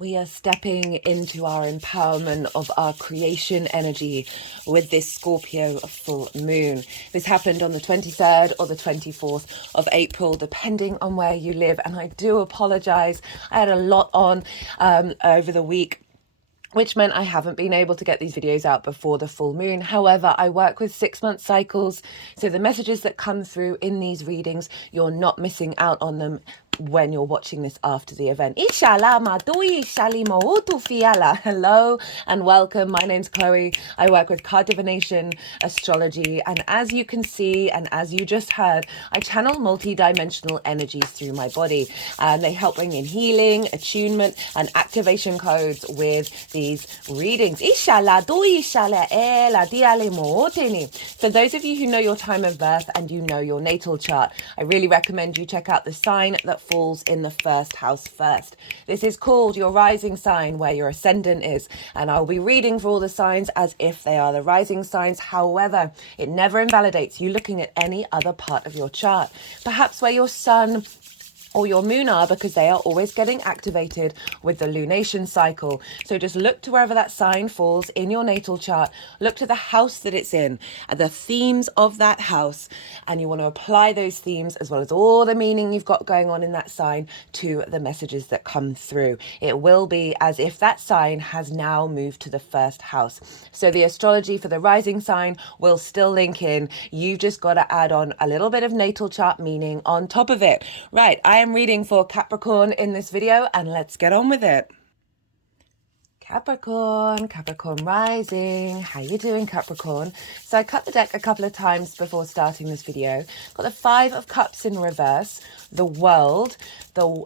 We are stepping into our empowerment of our creation energy with this Scorpio full moon. This happened on the 23rd or the 24th of April, depending on where you live. And I do apologize. I had a lot on over the week, which meant I haven't been able to get these videos out before the full moon. However, I work with 6-month cycles, so the messages that come through in these readings, you're not missing out on them when you're watching this after the event. Hello and welcome. My name's Chloe. I work with card divination, astrology, and as you can see and as you just heard, I channel multi-dimensional energies through my body, and they help bring in healing, attunement, and activation codes with these readings. For those of you who know your time of birth and you know your natal chart, I really recommend you check out the sign that falls in the first house first. This is called your rising sign, where your ascendant is, and I'll be reading for all the signs as if they are the rising signs. However, it never invalidates you looking at any other part of your chart, perhaps where your sun or your moon are, because they are always getting activated with the lunation cycle. So just look to wherever that sign falls in your natal chart, look to the house that it's in and the themes of that house, and you want to apply those themes as well as all the meaning you've got going on in that sign to the messages that come through. It will be as if that sign has now moved to the first house. So the astrology for the rising sign will still link in. You've just got to add on a little bit of natal chart meaning on top of it. Right, I am reading for Capricorn in this video, and let's get on with it. Capricorn rising. How you doing, Capricorn? So I cut the deck a couple of times before starting this video. Got the 5 of Cups in reverse, the World, the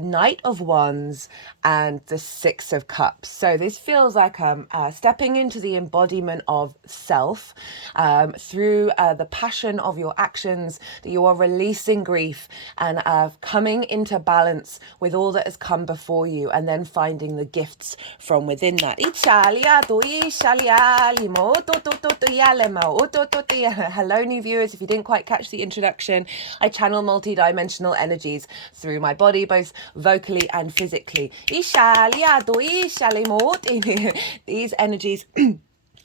Knight of Wands, and the 6 of Cups. So this feels like stepping into the embodiment of self through the passion of your actions, that you are releasing grief and coming into balance with all that has come before you, and then finding the gifts from within that. Hello, new viewers. If you didn't quite catch the introduction, I channel multi-dimensional energies through my body, both vocally and physically. These energies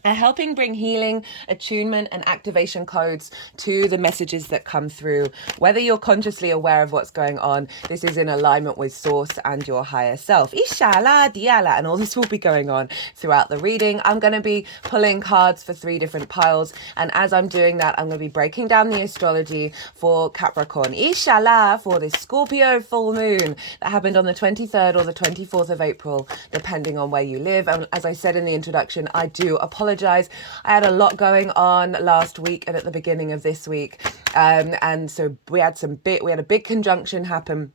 are helping bring healing, attunement, and activation codes to the messages that come through. Whether you're consciously aware of what's going on, this is in alignment with source and your higher self. And all this will be going on throughout the reading. I'm going to be pulling cards for 3 different piles, and as I'm doing that, I'm going to be breaking down the astrology for Capricorn. For this Scorpio full moon that happened on the 23rd or the 24th of April, depending on where you live. And as I said in the introduction, I do apologize. I had a lot going on last week and at the beginning of this week, and so we had a big conjunction happen,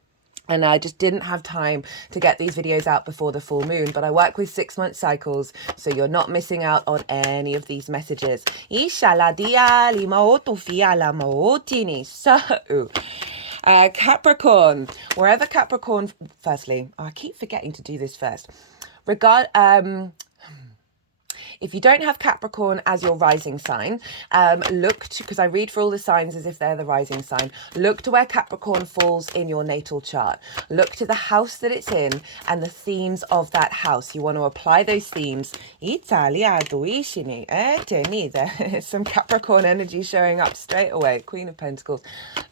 and I just didn't have time to get these videos out before the full moon. But I work with 6-month cycles, so you're not missing out on any of these messages. So Capricorn, wherever Capricorn, firstly, I keep forgetting to do this first. If you don't have Capricorn as your rising sign, because I read for all the signs as if they're the rising sign, look to where Capricorn falls in your natal chart. Look to the house that it's in and the themes of that house. You want to apply those themes. There's some Capricorn energy showing up straight away. Queen of Pentacles.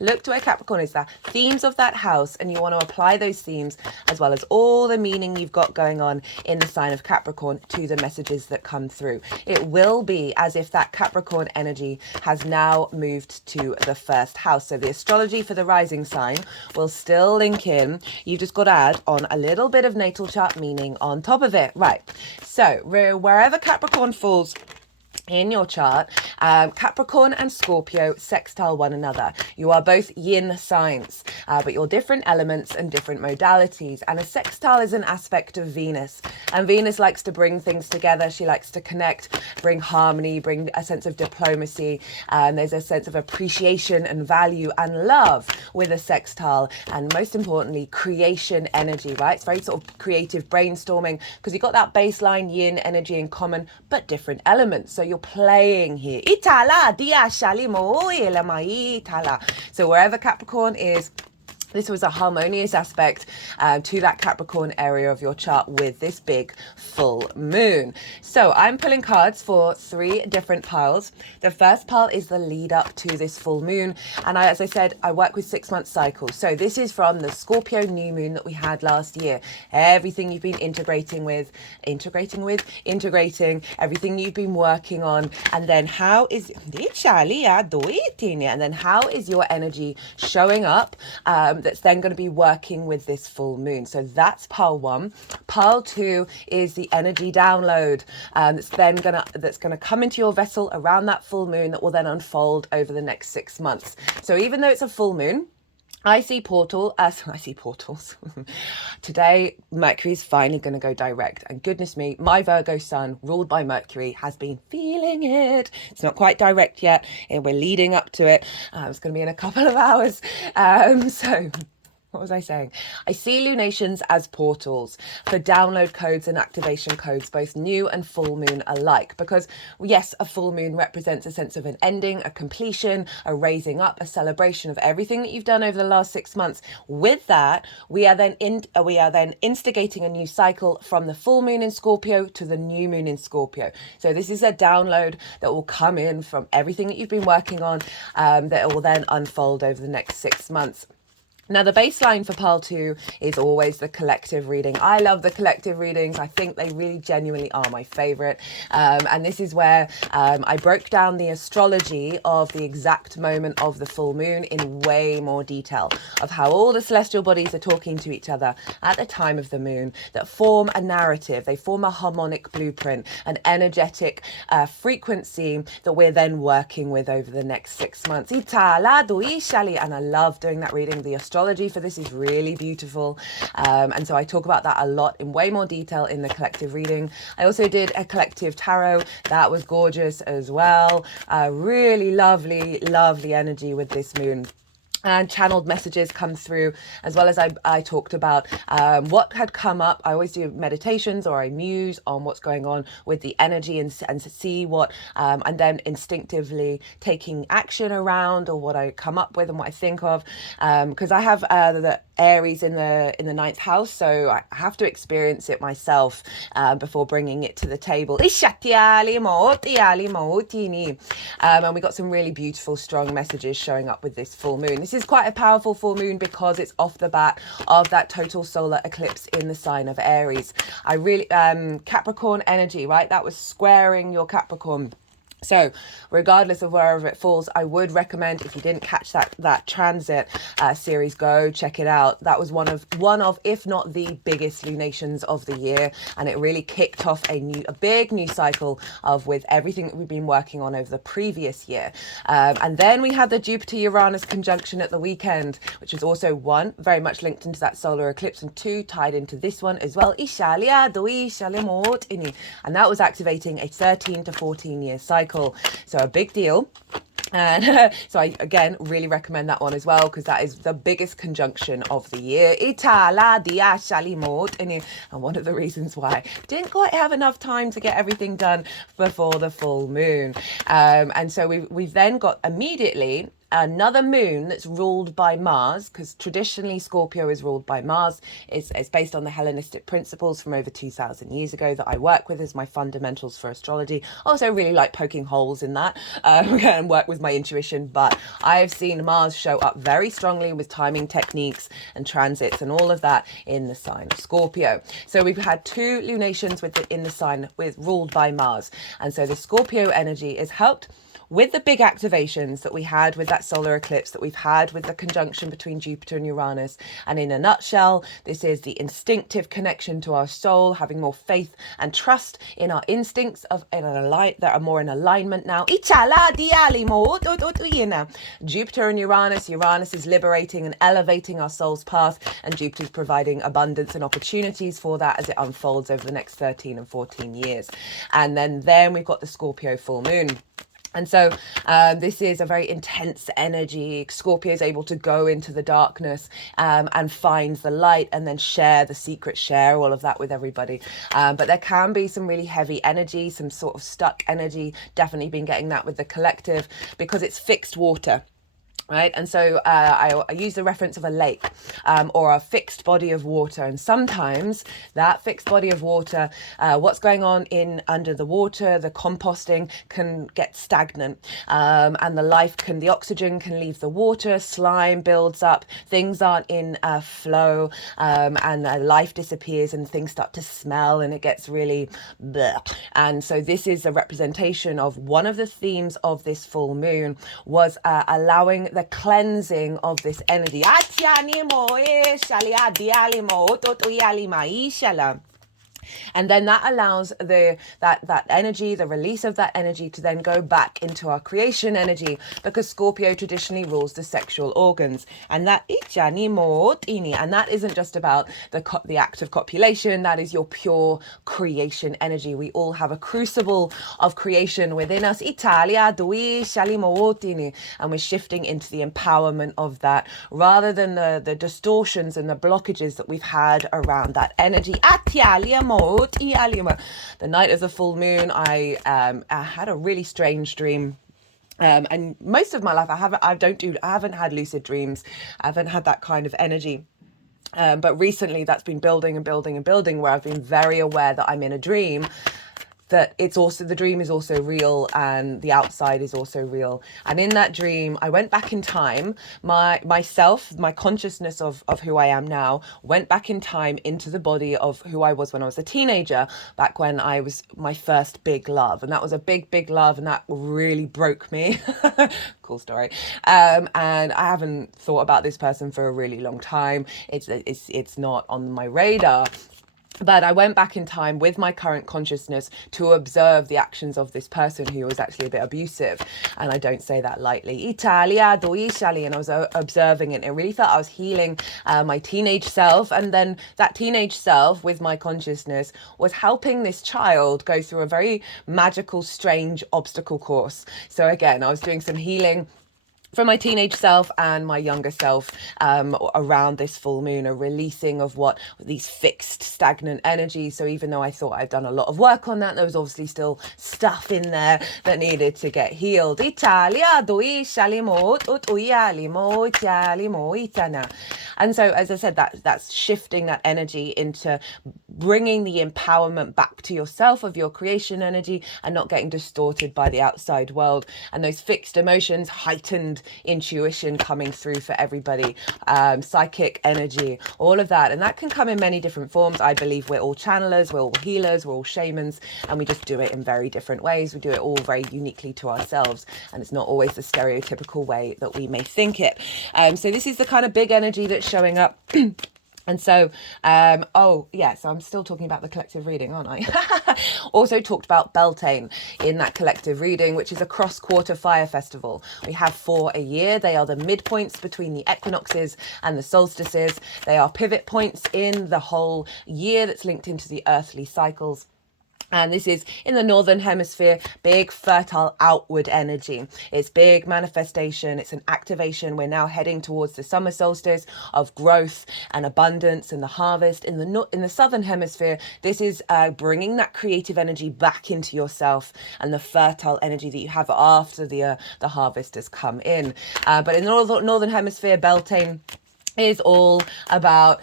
Look to where Capricorn is, the themes of that house, and you want to apply those themes as well as all the meaning you've got going on in the sign of Capricorn to the messages that come through. It will be as if that Capricorn energy has now moved to the first house. So the astrology for the rising sign will still link in. You've just got to add on a little bit of natal chart meaning on top of it. Right. So wherever Capricorn falls in your chart, Capricorn and Scorpio sextile one another. You are both yin signs, but you're different elements and different modalities. And a sextile is an aspect of Venus. And Venus likes to bring things together. She likes to connect, bring harmony, bring a sense of diplomacy. There's a sense of appreciation and value and love with a sextile. And most importantly, creation energy, right? It's very sort of creative brainstorming, because you've got that baseline yin energy in common, but different elements. So you're playing here. So wherever Capricorn is, this was a harmonious aspect to that Capricorn area of your chart with this big full moon. So I'm pulling cards for 3 different piles. The first pile is the lead up to this full moon. And as I said, I work with 6-month cycles. So this is from the Scorpio new moon that we had last year. Everything you've been integrating, everything you've been working on. And then how is your energy showing up? That's then going to be working with this full moon. So that's pile 1. Pile 2 is the energy download that's gonna come into your vessel around that full moon that will then unfold over the next 6 months. So even though it's a full moon, I see portals. Today, Mercury is finally going to go direct. And goodness me, my Virgo sun, ruled by Mercury, has been feeling it. It's not quite direct yet, and we're leading up to it. It's going to be in a couple of hours. What was I saying? I see lunations as portals for download codes and activation codes, both new and full moon alike. Because yes, a full moon represents a sense of an ending, a completion, a raising up, a celebration of everything that you've done over the last 6 months. With that, we are then instigating a new cycle from the full moon in Scorpio to the new moon in Scorpio. So this is a download that will come in from everything that you've been working on, that will then unfold over the next 6 months. Now, the baseline for pile 2 is always the collective reading. I love the collective readings. I think they really genuinely are my favorite. And this is where I broke down the astrology of the exact moment of the full moon in way more detail, of how all the celestial bodies are talking to each other at the time of the moon, that form a narrative. They form a harmonic blueprint, an energetic frequency that we're then working with over the next 6 months. And I love doing that reading. The astrology for this is really beautiful, and so I talk about that a lot in way more detail in the collective reading. I also did a collective tarot that was gorgeous as well. Really lovely energy with this moon. And channeled messages come through, as well as I talked about what had come up. I always do meditations, or I muse on what's going on with the energy and see what, and then instinctively taking action around, or what I come up with and what I think of. Because I have the Aries in the 9th house, so I have to experience it myself before bringing it to the table. And we got some really beautiful, strong messages showing up with this full moon. This is quite a powerful full moon because it's off the bat of that total solar eclipse in the sign of Aries. I really Capricorn energy, right? That was squaring your Capricorn. So regardless of wherever it falls, I would recommend, if you didn't catch that transit series, go check it out. That was one of, if not the biggest lunations of the year. And it really kicked off a big new cycle with everything that we've been working on over the previous year. And then we had the Jupiter-Uranus conjunction at the weekend, which was also 1, very much linked into that solar eclipse, and 2, tied into this one as well. And that was activating a 13 to 14 year cycle. So a big deal. And so I, again, really recommend that one as well, because that is the biggest conjunction of the year. And one of the reasons why I didn't quite have enough time to get everything done before the full moon. And so we've then got immediately another moon that's ruled by Mars, because traditionally Scorpio is ruled by Mars. It's based on the Hellenistic principles from over 2,000 years ago that I work with as my fundamentals for astrology. Also really like poking holes in that and work with my intuition, but I have seen Mars show up very strongly with timing techniques and transits and all of that in the sign of Scorpio. So we've had 2 lunations in the sign ruled by Mars, and so the Scorpio energy is helped with the big activations that we had with that solar eclipse, that we've had with the conjunction between Jupiter and Uranus. And in a nutshell, this is the instinctive connection to our soul, having more faith and trust in our instincts that are more in alignment now. Jupiter and Uranus is liberating and elevating our soul's path, and Jupiter's providing abundance and opportunities for that as it unfolds over the next 13 and 14 years. And then we've got the Scorpio full moon. And so this is a very intense energy. Scorpio is able to go into the darkness and find the light, and then share the secret, share all of that with everybody. But there can be some really heavy energy, some sort of stuck energy. Definitely been getting that with the collective, because it's fixed water. right? And so I use the reference of a lake or a fixed body of water. And sometimes that fixed body of water, what's going on in under the water, the composting can get stagnant, and the oxygen can leave the water, slime builds up, things aren't in flow, and life disappears and things start to smell and it gets really bleh. And so this is a representation of one of the themes of this full moon was allowing the cleansing of this energy. And then that allows that energy, the release of that energy, to then go back into our creation energy, because Scorpio traditionally rules the sexual organs, and that isn't just about the act of copulation. That is your pure creation energy. We all have a crucible of creation within us, and we're shifting into the empowerment of that, rather than the distortions and the blockages that we've had around that energy. The night of the full moon, I had a really strange dream. And most of my life, I haven't had lucid dreams. I haven't had that kind of energy. But recently that's been building and building and building, where I've been very aware that I'm in a dream, that it's also, the dream is also real and the outside is also real. And in that dream, I went back in time. My consciousness of who I am now went back in time into the body of who I was when I was a teenager, back when I was my first big love. And that was a big, big love, and that really broke me. Cool story. And I haven't thought about this person for a really long time. It's not on my radar. But I went back in time with my current consciousness to observe the actions of this person who was actually a bit abusive. And I don't say that lightly. And I was observing it. And it really felt I was healing my teenage self. And then that teenage self with my consciousness was helping this child go through a very magical, strange obstacle course. So again, I was doing some healing for my teenage self and my younger self around this full moon, a releasing of what these fixed stagnant energies. So even though I thought I'd done a lot of work on that, there was obviously still stuff in there that needed to get healed. And so, as I said, that's shifting that energy into bringing the empowerment back to yourself of your creation energy and not getting distorted by the outside world. And those fixed emotions, heightened intuition coming through for everybody, psychic energy, all of that. And that can come in many different forms. I believe we're all channelers, we're all healers, we're all shamans, and we just do it in very different ways. We do it all very uniquely to ourselves, and it's not always the stereotypical way that we may think it. So this is the kind of big energy that's showing up. And so, so I'm still talking about the collective reading, aren't I? Also talked about Beltane in that collective reading, which is a cross-quarter fire festival. We have 4 a year. They are the midpoints between the equinoxes and the solstices. They are pivot points in the whole year that's linked into the earthly cycles. And this is in the northern hemisphere, big fertile outward energy. It's big manifestation. It's an activation. We're now heading towards the summer solstice of growth and abundance and the harvest. In the southern hemisphere, this is bringing that creative energy back into yourself and the fertile energy that you have after the harvest has come in. But in the northern hemisphere, Beltane is all about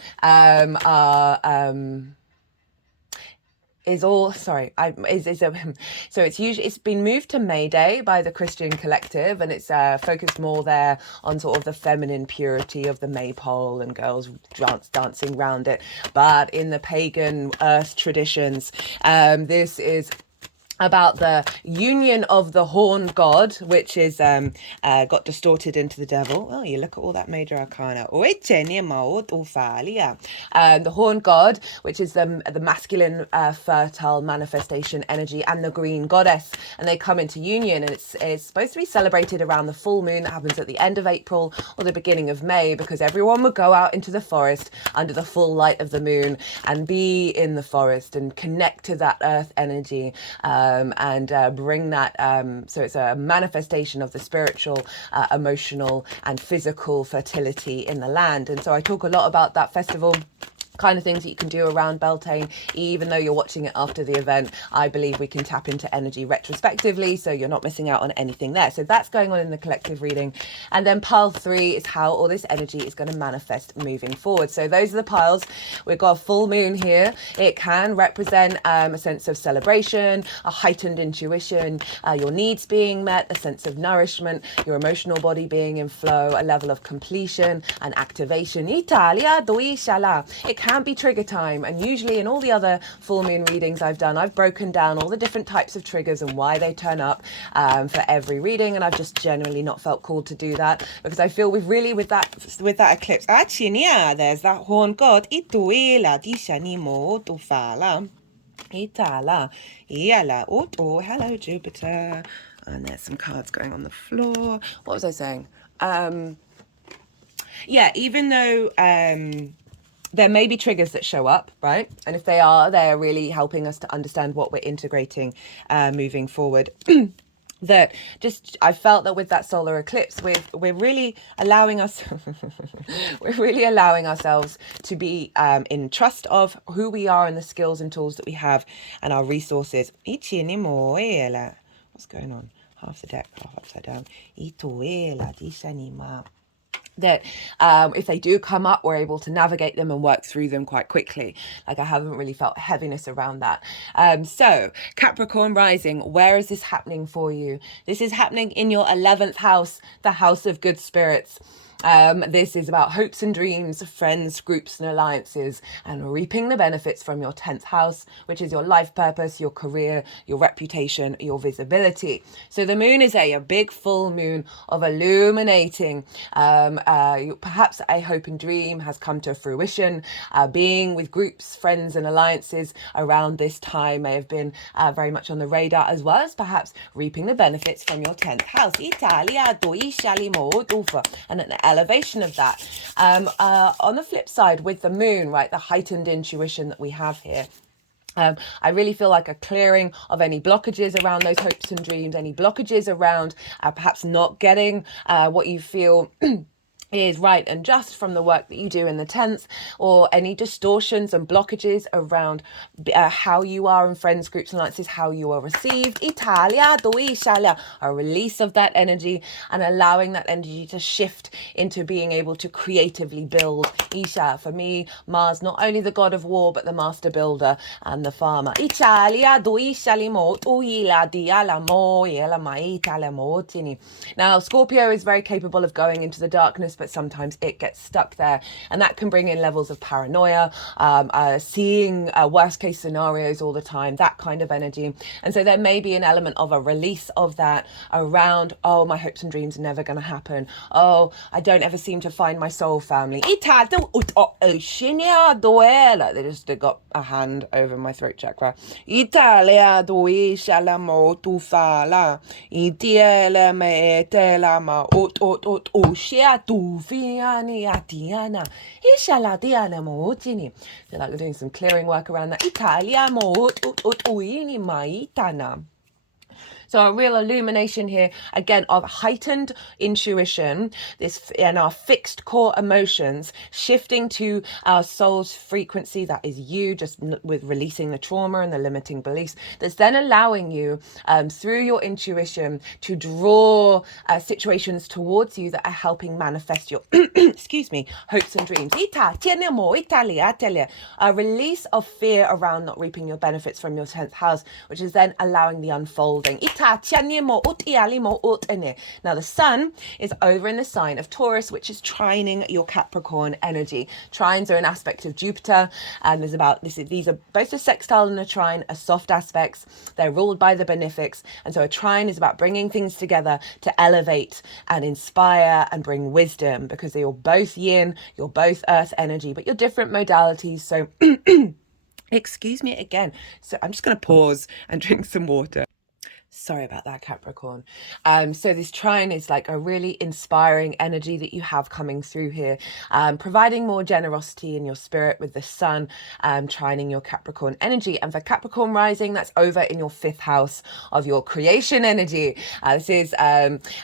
so it's been moved to May Day by the Christian Collective, and it's focused more there on sort of the feminine purity of the maypole and girls dancing around it. But in the pagan earth traditions, this is about the union of the horned god, which is got distorted into the devil. Oh, you look at all that major arcana. The horned god, which is the masculine fertile manifestation energy, and the green goddess, and they come into union, and it's supposed to be celebrated around the full moon that happens at the end of April or the beginning of May, because everyone would go out into the forest under the full light of the moon and be in the forest and connect to that earth energy. And bring that, so it's a manifestation of the spiritual, emotional and physical fertility in the land. And so I talk a lot about that festival kind of things that you can do around Beltane. Even though you're watching it after the event, I believe we can tap into energy retrospectively, so you're not missing out on anything there. So that's going on in the collective reading. And then pile 3 is how all this energy is going to manifest moving forward. So those are the piles. We've got a full moon here. It can represent a sense of celebration, a heightened intuition, your needs being met, a sense of nourishment, your emotional body being in flow, a level of completion and activation. Italia do ishala. It can be trigger time, and usually in all the other full moon readings I've done, I've broken down all the different types of triggers and why they turn up for every reading, and I've just generally not felt called to do that because I feel we've really with that eclipse. Achinia, there's that horn god. Ituela dishani mo tufala. Itala, iala, oh, hello Jupiter. And there's some cards going on the floor. What was I saying? Yeah, even though there may be triggers that show up, right? And if they are, they're really helping us to understand what we're integrating moving forward. That just, I felt that with that solar eclipse, we're really allowing us, we're really allowing ourselves to be in trust of who we are and the skills and tools that we have and our resources. What's going on? Half the deck, half upside down. That if they do come up, we're able to navigate them and work through them quite quickly. Like, I haven't really felt heaviness around that. So Capricorn rising, where is this happening for you? This is happening in your 11th house, the house of good spirits. This is about hopes and dreams, friends, groups and alliances, and reaping the benefits from your 10th house, which is your life purpose, your career, your reputation, your visibility. So the moon is a big full moon of illuminating. Perhaps a hope and dream has come to fruition. Being with groups, friends and alliances around this time may have been very much on the radar, as well as perhaps reaping the benefits from your 10th house. And an elevation of that. On the flip side, with the moon, right, the heightened intuition that we have here, I really feel like a clearing of any blockages around those hopes and dreams, any blockages around perhaps not getting what you feel is right and just from the work that you do in the 10th, or any distortions and blockages around how you are in friends, groups and alliances, how you are received. Italia, a release of that energy and allowing that energy to shift into being able to creatively build. Isha, for me, Mars, not only the god of war, but the master builder and the farmer. Italia, now, Scorpio is very capable of going into the darkness, but sometimes it gets stuck there, and that can bring in levels of paranoia, seeing worst case scenarios all the time, that kind of energy. And so there may be an element of a release of that around, oh, my hopes and dreams are never going to happen. Oh, I don't ever seem to find my soul family. They just got a hand over my throat chakra. Italia doi shalamo tu fala. Itiele me telama ot oshia tu fiani atiana. Ishala diana motini. They're like we're doing some clearing work around that. Italia mo ot uini maitana. So a real illumination here, again, of heightened intuition, this and our fixed core emotions, shifting to our soul's frequency, that is you, just with releasing the trauma and the limiting beliefs, that's then allowing you, through your intuition, to draw situations towards you that are helping manifest your, excuse me, hopes and dreams. A release of fear around not reaping your benefits from your 10th house, which is then allowing the unfolding. Now the sun is over in the sign of Taurus, which is trining your Capricorn energy. Trines are an aspect of Jupiter, and these are both a sextile and a trine are soft aspects. They're ruled by the benefics, and so a trine is about bringing things together to elevate and inspire and bring wisdom, because you're both yin, you're both earth energy, but you're different modalities. So excuse me again. So I'm just going to pause and drink some water. Sorry about that, Capricorn. So this trine is like a really inspiring energy that you have coming through here, providing more generosity in your spirit with the sun trining your Capricorn energy. And for Capricorn rising, that's over in your 5th house of your creation energy. This is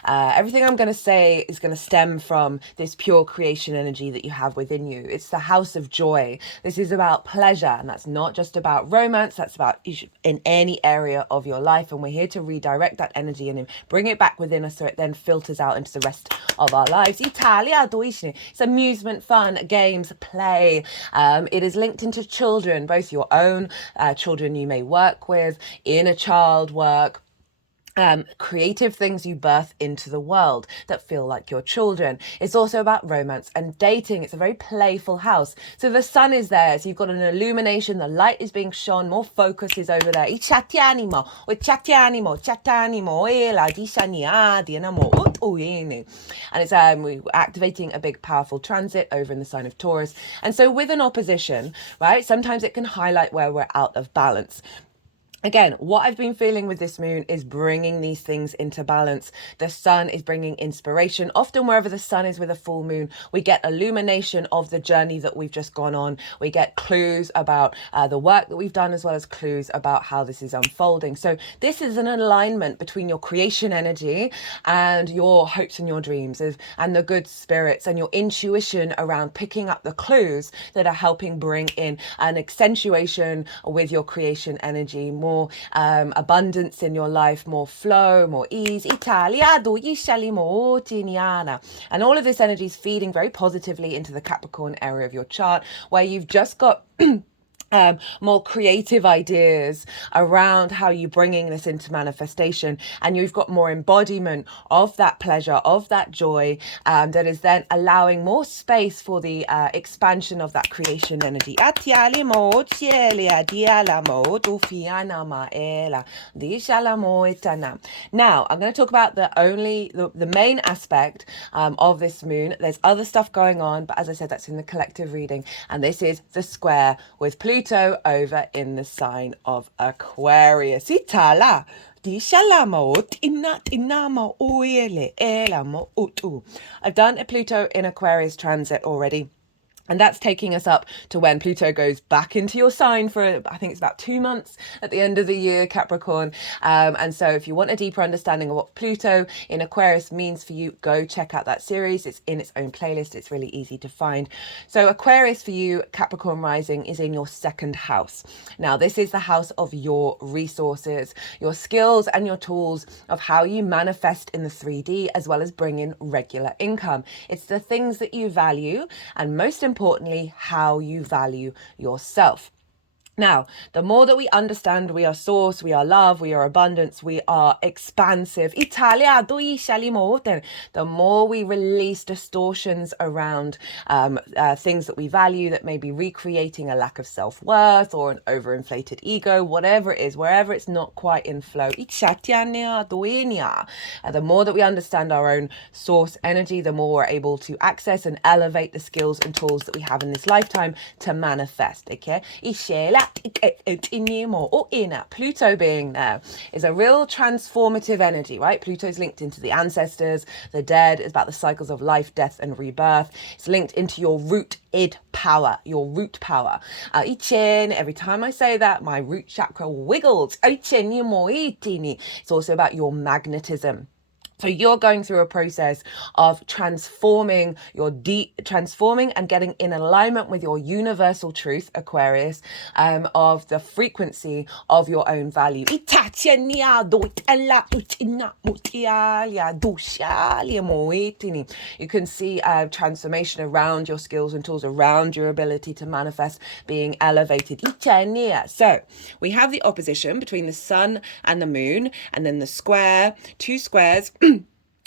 everything I'm going to say is going to stem from this pure creation energy that you have within you. It's the house of joy. This is about pleasure, and that's not just about romance, that's about in any area of your life. And we're here to redirect that energy and bring it back within us so it then filters out into the rest of our lives. Italia, it's amusement, fun, games, play. It is linked into children, both your own children you may work with, inner child work, creative things you birth into the world that feel like your children. It's also about romance and dating. It's a very playful house. So the sun is there, so you've got an illumination, the light is being shone, more focus is over there. And it's we're activating a big powerful transit over in the sign of Taurus. And so with an opposition, right, sometimes it can highlight where we're out of balance. Again, what I've been feeling with this moon is bringing these things into balance. The sun is bringing inspiration. Often wherever the sun is with a full moon, we get illumination of the journey that we've just gone on. We get clues about the work that we've done, as well as clues about how this is unfolding. So this is an alignment between your creation energy and your hopes and your dreams and the good spirits and your intuition around picking up the clues that are helping bring in an accentuation with your creation energy, more abundance in your life, more flow, more ease. And all of this energy is feeding very positively into the Capricorn area of your chart, where you've just got more creative ideas around how you're bringing this into manifestation, and you've got more embodiment of that pleasure, of that joy, that is then allowing more space for the expansion of that creation energy. Now I'm going to talk about the main aspect of this moon. There's other stuff going on, but as I said, that's in the collective reading, and this is the square with Pluto over in the sign of Aquarius. I've done a Pluto in Aquarius transit already. And that's taking us up to when Pluto goes back into your sign for, I think it's about 2 months at the end of the year, Capricorn. And so if you want a deeper understanding of what Pluto in Aquarius means for you, go check out that series. It's in its own playlist. It's really easy to find. So Aquarius for you, Capricorn rising, is in your 2nd house. Now, this is the house of your resources, your skills and your tools of how you manifest in the 3D, as well as bring in regular income. It's the things that you value, and most importantly, how you value yourself. Now, the more that we understand we are source, we are love, we are abundance, we are expansive, the more we release distortions around things that we value that may be recreating a lack of self-worth or an overinflated ego, whatever it is, wherever it's not quite in flow. The more that we understand our own source energy, the more we're able to access and elevate the skills and tools that we have in this lifetime to manifest. Okay? Pluto being there is a real transformative energy, right? Pluto's linked into the ancestors, the dead. It's about the cycles of life, death, and rebirth. It's linked into your root power, your root power. Every time I say that, my root chakra wiggles. It's also about your magnetism. So you're going through a process of transforming and getting in alignment with your universal truth, Aquarius, of the frequency of your own value. You can see transformation around your skills and tools, around your ability to manifest being elevated. So we have the opposition between the sun and the moon, and then the square, 2 squares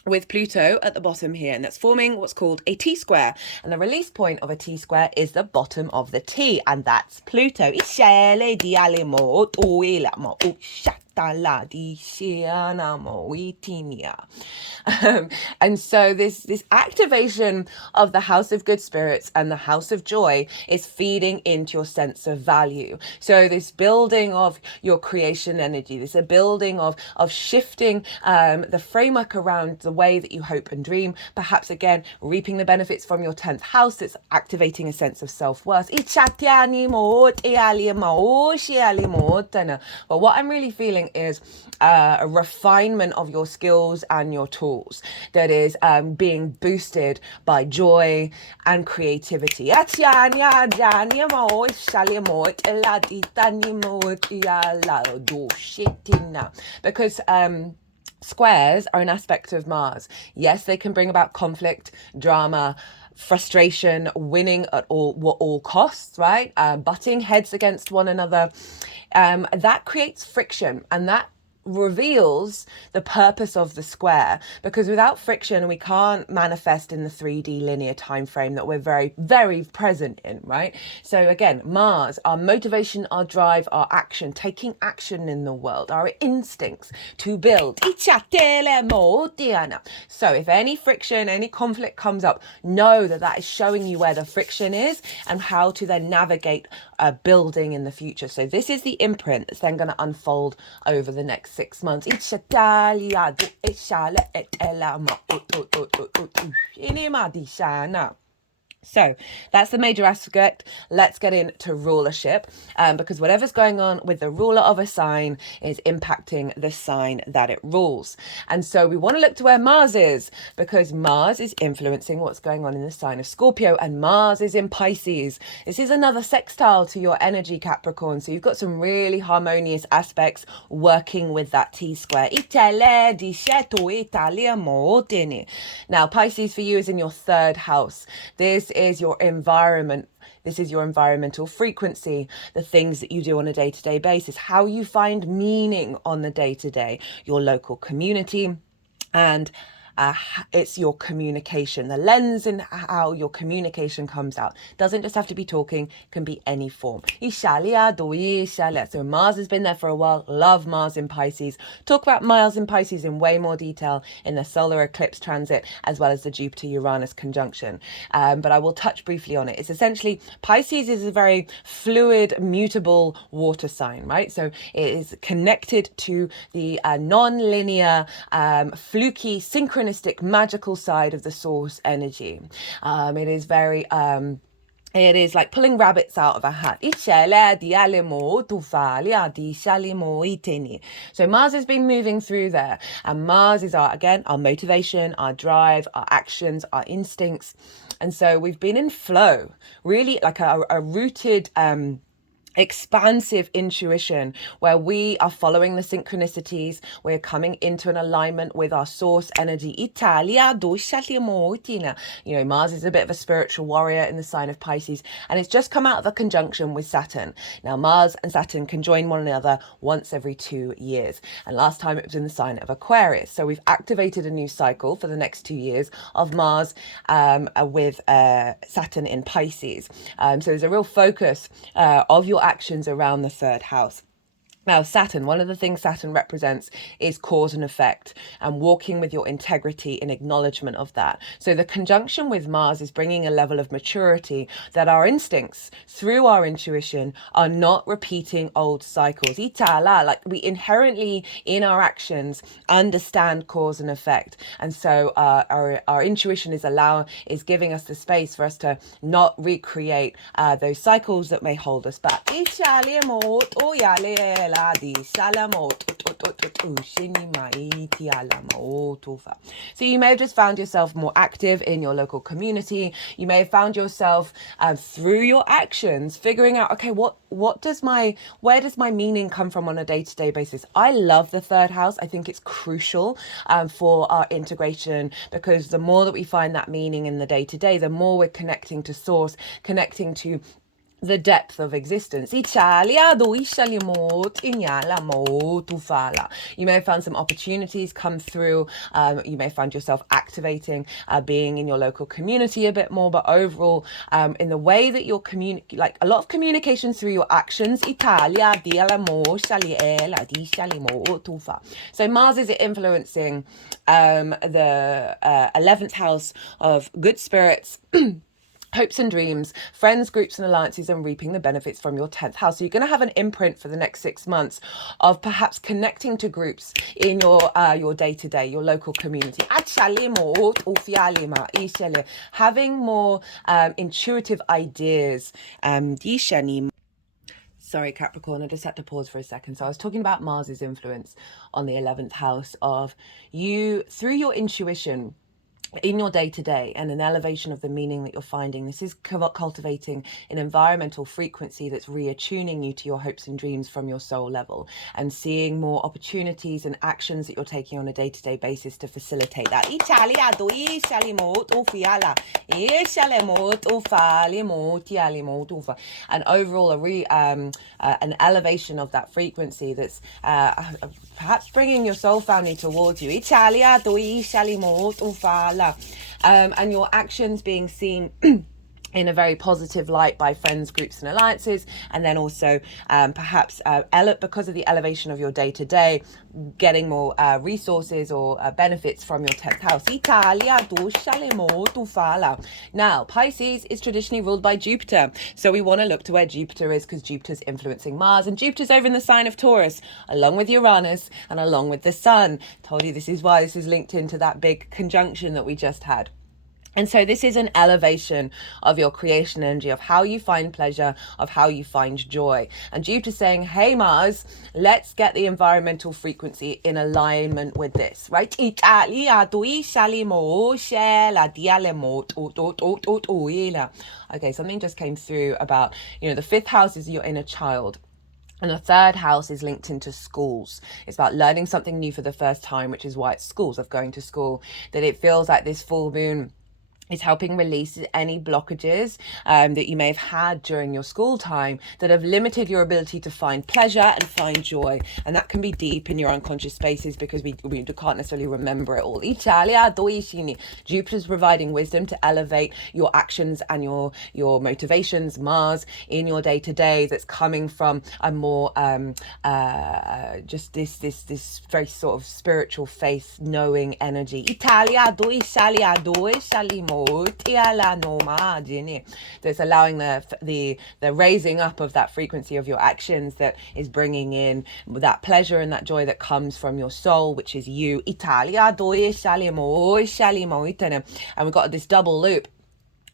with Pluto at the bottom here, and that's forming what's called a T-square. And the release point of a T-square is the bottom of the T, and that's Pluto. And so this activation of the house of good spirits and the house of joy is feeding into your sense of value. So this building of your creation energy, this building of shifting the framework around the way that you hope and dream, perhaps again reaping the benefits from your 10th house, that's activating a sense of self-worth. But what I'm really feeling is a refinement of your skills and your tools that is being boosted by joy and creativity. Because squares are an aspect of Mars. Yes, they can bring about conflict, drama, frustration, winning at all costs, right? Butting heads against one another. That creates friction, and that reveals the purpose of the square, because without friction we can't manifest in the 3D linear time frame that we're very, very present in, right? So again, Mars, our motivation, our drive, our action, taking action in the world, our instincts to build. So if any friction, any conflict comes up, know that that is showing you where the friction is and how to then navigate building in the future. So this is the imprint that's then going to unfold over the next 6 months. So that's the major aspect. Let's get into rulership, because whatever's going on with the ruler of a sign is impacting the sign that it rules. And so we want to look to where Mars is, because Mars is influencing what's going on in the sign of Scorpio, and Mars is in Pisces. This is another sextile to your energy, Capricorn. So you've got some really harmonious aspects working with that T-square. Now, Pisces for you is in your 3rd house. This is your environment. This is your environmental frequency, the things that you do on a day-to-day basis, how you find meaning on the day-to-day, your local community, and it's your communication, the lens in how your communication comes out. Doesn't just have to be talking, can be any form. So Mars has been there for a while. Love Mars in Pisces. Talk about Mars in Pisces in way more detail in the solar eclipse transit, as well as the Jupiter-Uranus conjunction. But I will touch briefly on it. It's essentially, Pisces is a very fluid, mutable water sign, right? So it is connected to the non-linear, fluky, synchronistic, magical side of the source energy. It is very it is like pulling rabbits out of a hat. So Mars has been moving through there, and Mars is our motivation, our drive, our actions, our instincts. And so we've been in flow, really like a rooted expansive intuition where we are following the synchronicities. We're coming into an alignment with our source energy. Mars is a bit of a spiritual warrior in the sign of Pisces, and it's just come out of a conjunction with Saturn. Now, Mars and Saturn can join one another once every 2 years, and last time it was in the sign of Aquarius. So we've activated a new cycle for the next 2 years of Mars with Saturn in Pisces. So there's a real focus of your actions around the 3rd house. Now, Saturn, one of the things Saturn represents is cause and effect, and walking with your integrity in acknowledgement of that. So the conjunction with Mars is bringing a level of maturity that our instincts, through our intuition, are not repeating old cycles. Like we inherently, in our actions, understand cause and effect. And so our intuition is giving us the space for us to not recreate those cycles that may hold us back. So you may have just found yourself more active in your local community. You may have found yourself through your actions figuring out, okay, where does my meaning come from on a day-to-day basis? I love the 3rd house. I think it's crucial for our integration, because the more that we find that meaning in the day-to-day, the more we're connecting to source, connecting to the depth of existence. You may have found some opportunities come through. You may find yourself activating, being in your local community a bit more, but overall, in the way that you're like a lot of communication through your actions. So Mars is influencing the 11th house of good spirits, hopes and dreams, friends, groups and alliances, and reaping the benefits from your 10th house. So you're going to have an imprint for the next 6 months of perhaps connecting to groups in your day-to-day, your local community. Having more intuitive ideas. Sorry, Capricorn, I just had to pause for a second. So I was talking about Mars's influence on the 11th house of you through your intuition in your day-to-day and an elevation of the meaning that you're finding. This is cultivating an environmental frequency that's reattuning you to your hopes and dreams from your soul level and seeing more opportunities and actions that you're taking on a day-to-day basis to facilitate that. And overall an elevation of that frequency that's perhaps bringing your soul family towards you. And your actions being seen in a very positive light by friends, groups and alliances, and then also perhaps because of the elevation of your day-to-day, getting more resources or benefits from your 10th house. Now, Pisces is traditionally ruled by Jupiter, so we want to look to where Jupiter is because Jupiter's influencing Mars, and Jupiter's over in the sign of Taurus, along with Uranus and along with the Sun. Told you this is why this is linked into that big conjunction that we just had. And so this is an elevation of your creation energy, of how you find pleasure, of how you find joy. And Jupiter's saying, hey, Mars, let's get the environmental frequency in alignment with this, right? Okay, something just came through about, the 5th house is your inner child. And the 3rd house is linked into schools. It's about learning something new for the first time, which is why it's schools, of going to school. That it feels like this full moon is helping release any blockages that you may have had during your school time that have limited your ability to find pleasure and find joy. And that can be deep in your unconscious spaces because we can't necessarily remember it all. Jupiter's providing wisdom to elevate your actions and your motivations. Mars in your day-to-day that's coming from a more just this very sort of spiritual faith knowing energy. That's allowing the raising up of that frequency of your actions that is bringing in that pleasure and that joy that comes from your soul, which is you. And we've got this double loop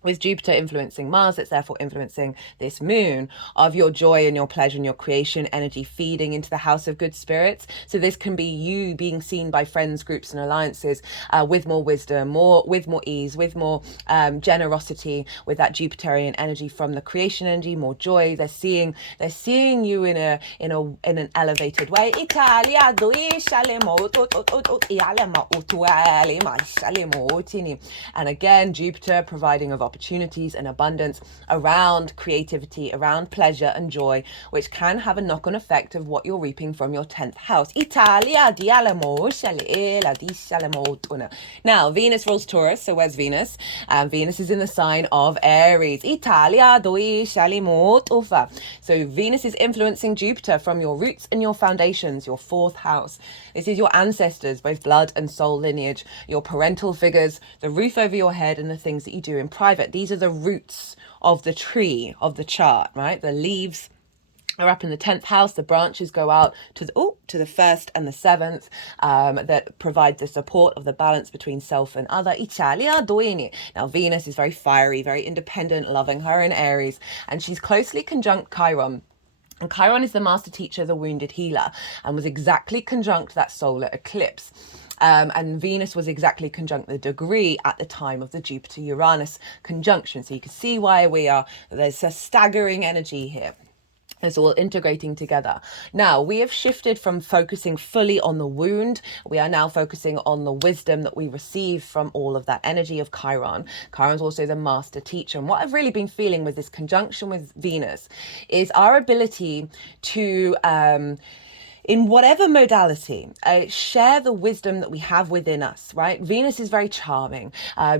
with Jupiter influencing Mars, it's therefore influencing this moon of your joy and your pleasure and your creation energy feeding into the house of good spirits. So this can be you being seen by friends, groups and alliances with more wisdom, with more ease, with more generosity, with that Jupiterian energy from the creation energy, more joy. They're seeing you in an elevated way. And again, Jupiter providing of opportunities and abundance around creativity, around pleasure and joy, which can have a knock-on effect of what you're reaping from your 10th house. Now, Venus rules Taurus, so where's Venus? Venus is in the sign of Aries. So Venus is influencing Jupiter from your roots and your foundations, your 4th house. This is your ancestors, both blood and soul lineage, your parental figures, the roof over your head, and the things that you do in private. These are the roots of the tree of the chart, right? The leaves are up in the 10th house. The branches go out to the 1st and the 7th that provide the support of the balance between self and other. Now, Venus is very fiery, very independent, loving her in Aries, and she's closely conjunct Chiron. And Chiron is the master teacher, the wounded healer, and was exactly conjunct that solar eclipse. And Venus was exactly conjunct the degree at the time of the Jupiter-Uranus conjunction. So you can see why there's a staggering energy here. It's all integrating together. Now, we have shifted from focusing fully on the wound. We are now focusing on the wisdom that we receive from all of that energy of Chiron. Chiron's also the master teacher. And what I've really been feeling with this conjunction with Venus is our ability to in whatever modality, share the wisdom that we have within us, right? Venus is very charming.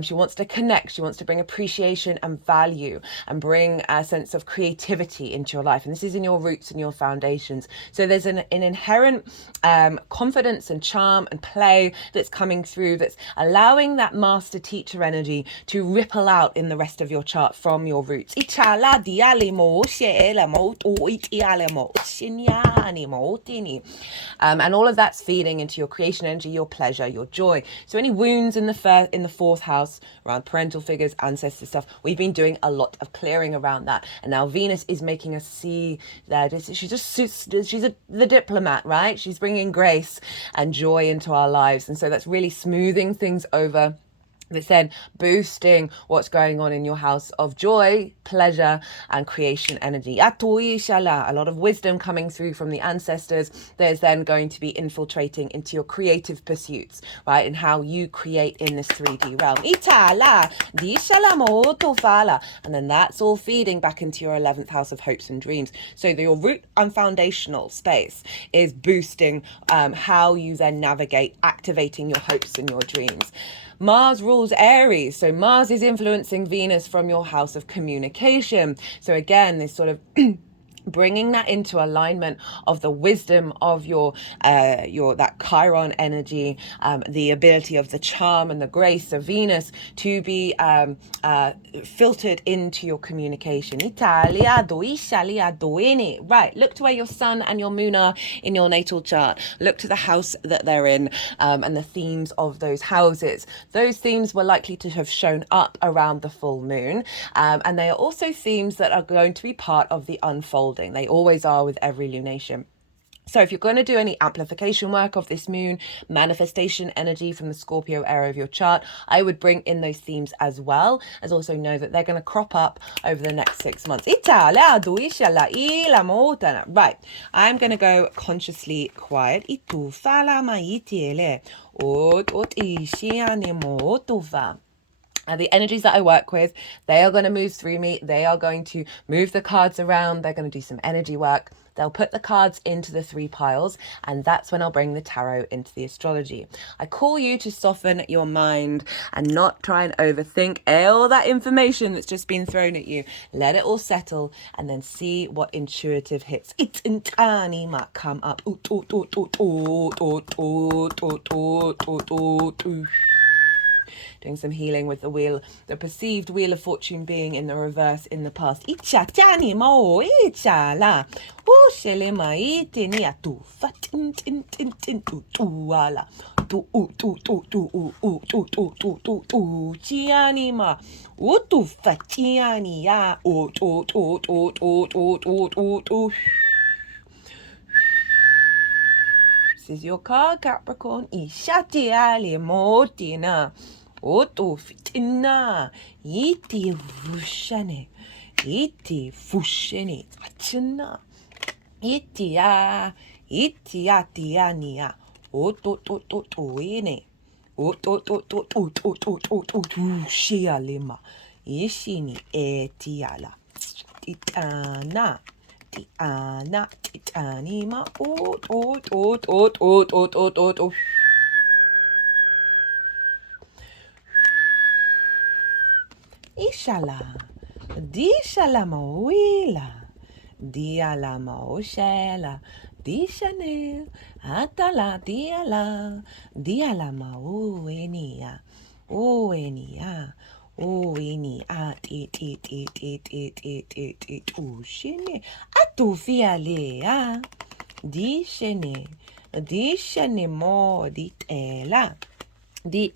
She wants to connect. She wants to bring appreciation and value and bring a sense of creativity into your life. And this is in your roots and your foundations. So there's an inherent confidence and charm and play that's coming through, that's allowing that master teacher energy to ripple out in the rest of your chart from your roots. And all of that's feeding into your creation energy, your pleasure, your joy. So any wounds in the fourth house around parental figures, ancestor stuff, we've been doing a lot of clearing around that. And now Venus is making us see that she's the diplomat, right? She's bringing grace and joy into our lives. And so that's really smoothing things over. That's then boosting what's going on in your house of joy, pleasure, and creation energy. A lot of wisdom coming through from the ancestors. There's then going to be infiltrating into your creative pursuits, right? And how you create in this 3D realm. And then that's all feeding back into your 11th house of hopes and dreams. So your root and foundational space is boosting how you then navigate activating your hopes and your dreams. Mars rules Aries, so Mars is influencing Venus from your house of communication. So again, this sort of bringing that into alignment of the wisdom of your that Chiron energy, the ability of the charm and the grace of Venus to be filtered into your communication. Right, look to where your sun and your moon are in your natal chart. Look to the house that they're in, and the themes of those houses. Those themes were likely to have shown up around the full moon, and they are also themes that are going to be part of the unfolding. They always are with every lunation. So if you're going to do any amplification work of this moon, manifestation energy from the Scorpio area of your chart, I would bring in those themes as well, as also know that they're going to crop up over the next 6 months. Right, I'm going to go consciously quiet. The energies that I work with, they are going to move through me. They are going to move the cards around. They're going to do some energy work. They'll put the cards into the 3 piles, and that's when I'll bring the tarot into the astrology. I call you to soften your mind and not try and overthink all that information that's just been thrown at you. Let it all settle and then see what intuitive hits. It's might come up. Doing some healing with the wheel, the perceived wheel of fortune being in the reverse in the past. This is your card, Capricorn. Oto fitina iti fushane achana itia tiania oto ine oto shialima ishini etiala titanima Ishala, dishala mawila, diala maoshela, dishanel, atala diala mauenia, uenia, ushine, atufialea, dishane mo ditela, di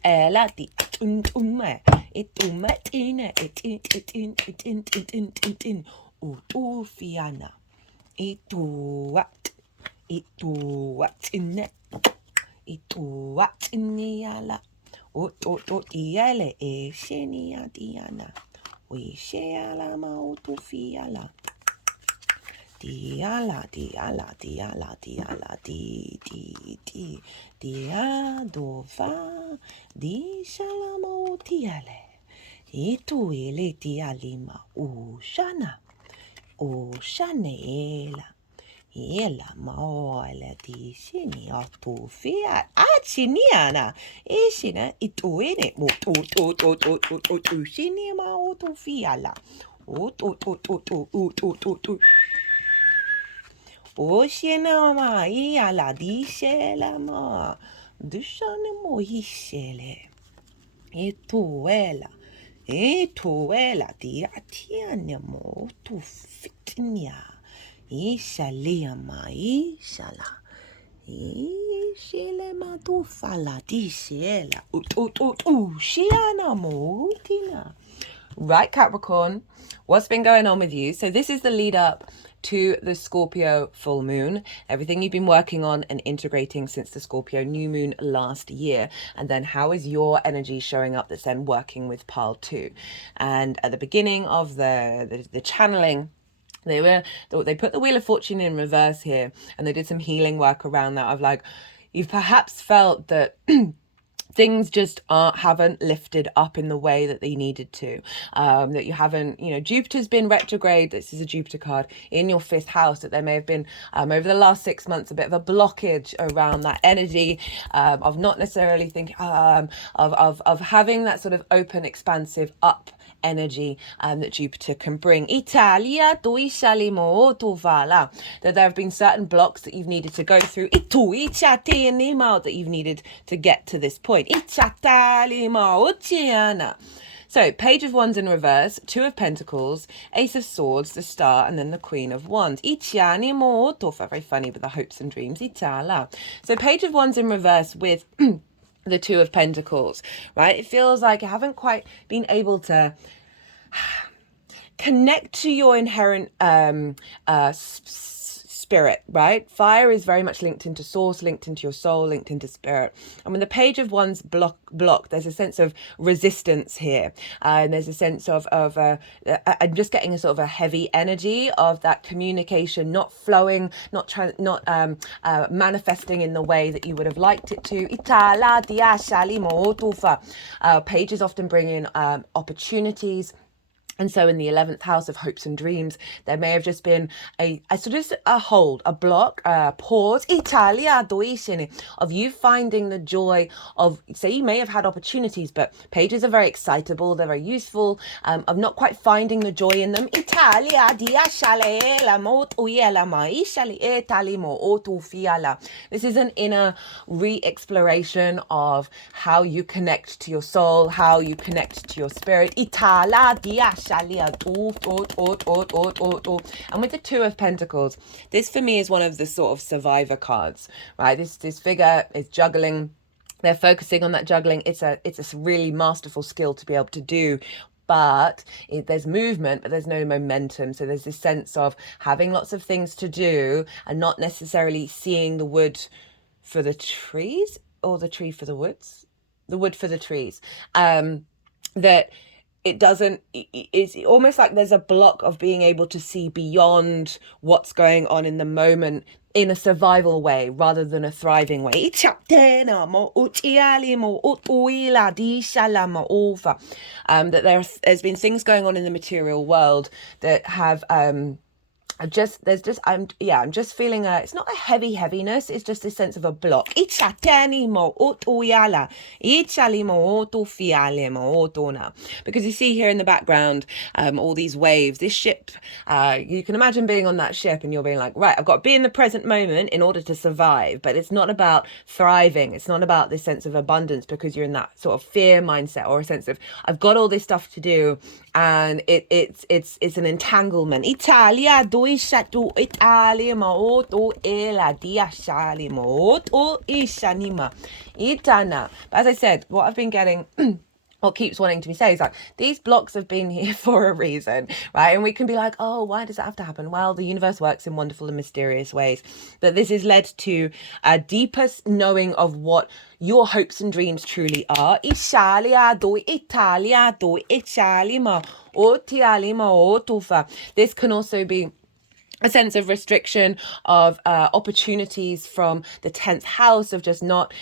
tuntume. Itumatina itin utufiana ituwatiniala iele eshenia diana we sheala mautufiala Diala, diala, diala, diala, di, dia, dova, di, shalamo, tiale. Itu ele tialima, ushana, ushanela. Ela maola di sini atu fia achiniana ishina ituene mo tu sini ma otu fiala tu o shena ma iala di shela ma dushane mo hishele etuela di atiane mo tu fitnia Ishalia ma ishala. Ishile ma tu fala di shiela. Shiana motina. Right, Capricorn, what's been going on with you? So this is the lead up to the Scorpio full moon, everything you've been working on and integrating since the Scorpio new moon last year. And then how is your energy showing up that's then working with Pile 2? And at the beginning of the channeling, they put the Wheel of Fortune in reverse here, and they did some healing work around that of like, you've perhaps felt that things just haven't lifted up in the way that they needed to, that you haven't, Jupiter's been retrograde. This is a Jupiter card in your 5th house, that there may have been over the last 6 months a bit of a blockage around that energy of not necessarily thinking of having that sort of open, expansive up energy that Jupiter can bring. Italia that there have been certain blocks that you've needed to go through that you've needed to get to this point. So Page of Wands in reverse, 2 of Pentacles, Ace of Swords, the Star, and then the Queen of Wands. Very funny with the hopes and dreams. So Page of Wands in reverse with the 2 of Pentacles, right? It feels like you haven't quite been able to connect to your inherent spirit, right? Fire is very much linked into source, linked into your soul, linked into spirit. And when the Page of Wands block, there's a sense of resistance here, and there's a sense of I'm just getting a sort of a heavy energy of that communication not flowing, not manifesting in the way that you would have liked it to. Pages often bring in opportunities. And so in the 11th house of hopes and dreams, there may have just been a sort of a hold, a block, a pause, of you finding the joy of, say you may have had opportunities, but pages are very excitable, they're very useful, of not quite finding the joy in them. This is an inner re-exploration of how you connect to your soul, how you connect to your spirit. And with the 2 of Pentacles, this for me is one of the sort of survivor cards, right? This figure is juggling. They're focusing on that juggling. It's a really masterful skill to be able to do. But there's movement, but there's no momentum. So there's this sense of having lots of things to do and not necessarily seeing the wood for the trees, or the tree for the woods, the wood for the trees. That it doesn't, it's almost like there's a block of being able to see beyond what's going on in the moment in a survival way rather than a thriving way. That there's been things going on in the material world that have I'm just feeling it's not a heaviness, it's just a sense of a block. Because you see here in the background all these waves, this ship, you can imagine being on that ship and you're being like, right, I've got to be in the present moment in order to survive. But it's not about thriving, it's not about this sense of abundance, because you're in that sort of fear mindset, or a sense of I've got all this stuff to do, and it's an entanglement. But as I said, what I've been getting what keeps wanting to be said is like, these blocks have been here for a reason, right? And we can be like, oh, why does that have to happen? Well, the universe works in wonderful and mysterious ways. But this has led to a deeper knowing of what your hopes and dreams truly are. This can also be a sense of restriction, of opportunities from the 10th house, of just not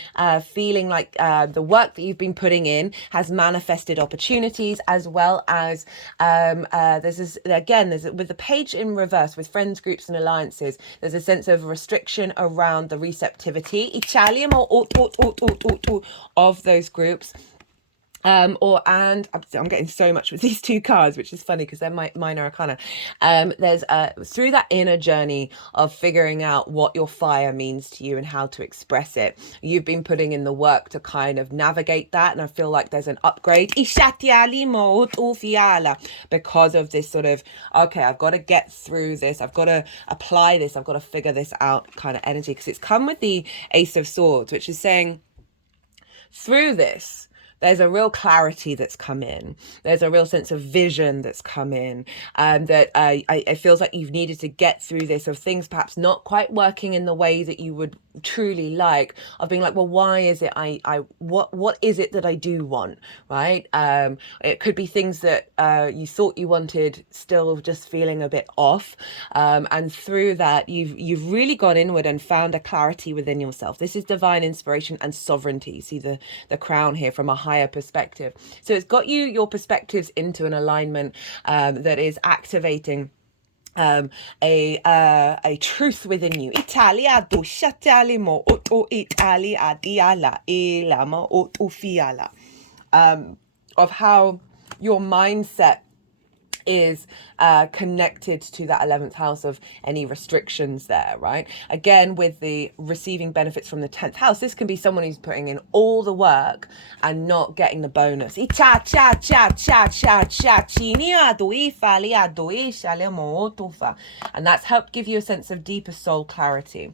feeling like the work that you've been putting in has manifested opportunities, as well as there's this, again, there's with the page in reverse with friends, groups and alliances, there's a sense of restriction around the receptivity of those groups. I'm getting so much with these two cards, which is funny because they're minor arcana. There's through that inner journey of figuring out what your fire means to you and how to express it, you've been putting in the work to kind of navigate that, and I feel like there's an upgrade because of this sort of, okay, I've got to get through this, I've got to apply this, I've got to figure this out kind of energy, because it's come with the Ace of Swords, which is saying through this there's a real clarity that's come in. There's a real sense of vision that's come in. That it feels like you've needed to get through this, of things perhaps not quite working in the way that you would truly like, of being like, well, why is it what is it that I do want, right? It could be things that you thought you wanted, still just feeling a bit off. And through that, you've really gone inward and found a clarity within yourself. This is divine inspiration and sovereignty. See the crown here from a higher perspective. So it's got your perspectives into an alignment that is activating a truth within you. Of how your mindset is connected to that 11th house, of any restrictions there, right? Again, with the receiving benefits from the 10th house, this can be someone who's putting in all the work and not getting the bonus. And that's helped give you a sense of deeper soul clarity.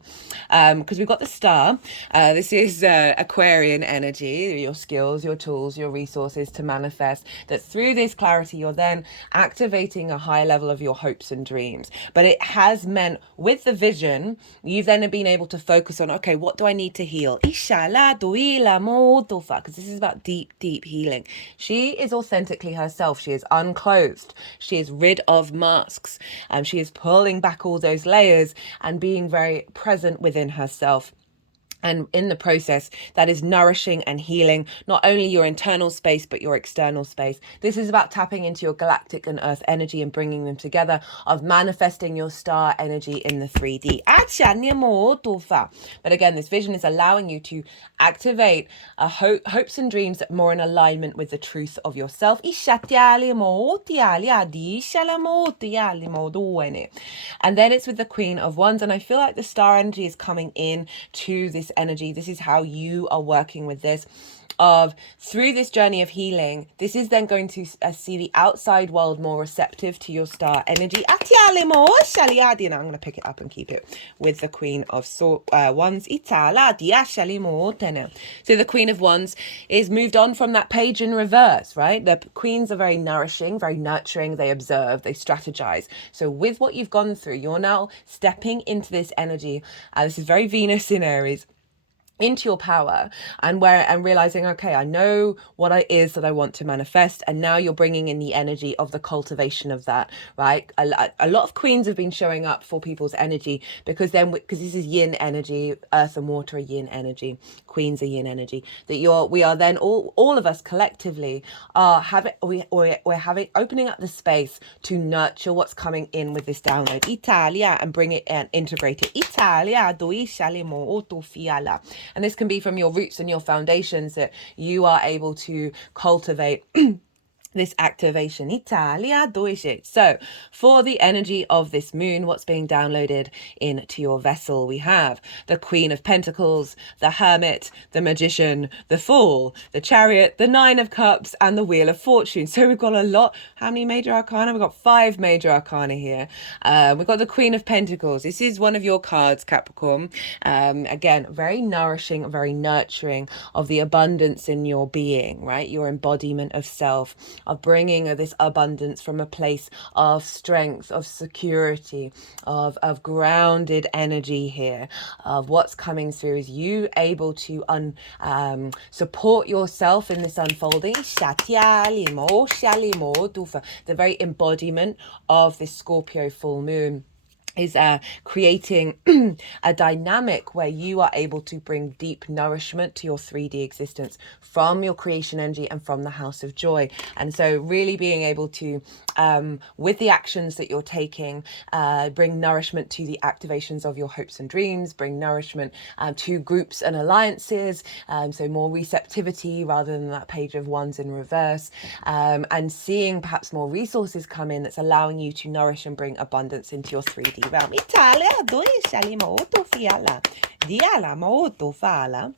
Because we've got the star. This is Aquarian energy, your skills, your tools, your resources to manifest. That through this clarity, you're then activating a high level of your hopes and dreams. But it has meant, with the vision, you've then been able to focus on, okay, what do I need to heal? Because this is about deep healing. She is authentically herself. She is unclothed. She is rid of masks. She is pulling back all those layers and being very present within herself. And in the process, that is nourishing and healing not only your internal space, but your external space. This is about tapping into your galactic and earth energy and bringing them together, of manifesting your star energy in the 3D. But again, this vision is allowing you to activate hopes and dreams that are more in alignment with the truth of yourself. And then it's with the Queen of Wands. And I feel like the star energy is coming in to this energy. This is how you are working with this, of through this journey of healing. This is then going to see the outside world more receptive to your star energy. And I'm going to pick it up and keep it with the Queen of Wands. So the Queen of Wands is moved on from that page in reverse, right? The queens are very nourishing, very nurturing. They observe, they strategize. So with what you've gone through, you're now stepping into this energy. This is very Venus in Aries, into your power, and realizing, okay, I know what it is that I want to manifest, and now you're bringing in the energy of the cultivation of that, right? A lot of queens have been showing up for people's energy, because this is yin energy, earth and water are yin energy, queens are yin energy, that we are then all of us collectively are opening up the space to nurture what's coming in with this download, and bring it and integrate it. And this can be from your roots and your foundations, that you are able to cultivate this activation. So for the energy of this moon, what's being downloaded into your vessel, we have the Queen of Pentacles, the Hermit, the Magician, the Fool, the Chariot, the Nine of Cups, and the Wheel of Fortune. So we've got a lot. How many major arcana? We've got 5 major arcana here. We've got the Queen of Pentacles. This is one of your cards, Capricorn. Again, very nourishing, very nurturing, of the abundance in your being, right? Your embodiment of self, of bringing this abundance from a place of strength, of security, of grounded energy here. Of what's coming through is you able to support yourself in this unfolding. The very embodiment of this Scorpio full moon is creating a dynamic where you are able to bring deep nourishment to your 3D existence from your creation energy and from the house of joy. And so really being able to, with the actions that you're taking, bring nourishment to the activations of your hopes and dreams, bring nourishment to groups and alliances, so more receptivity rather than that page of wands in reverse, and seeing perhaps more resources come in that's allowing you to nourish and bring abundance into your 3D realm. Italia, dove sali molto fiala. Diala molto fala.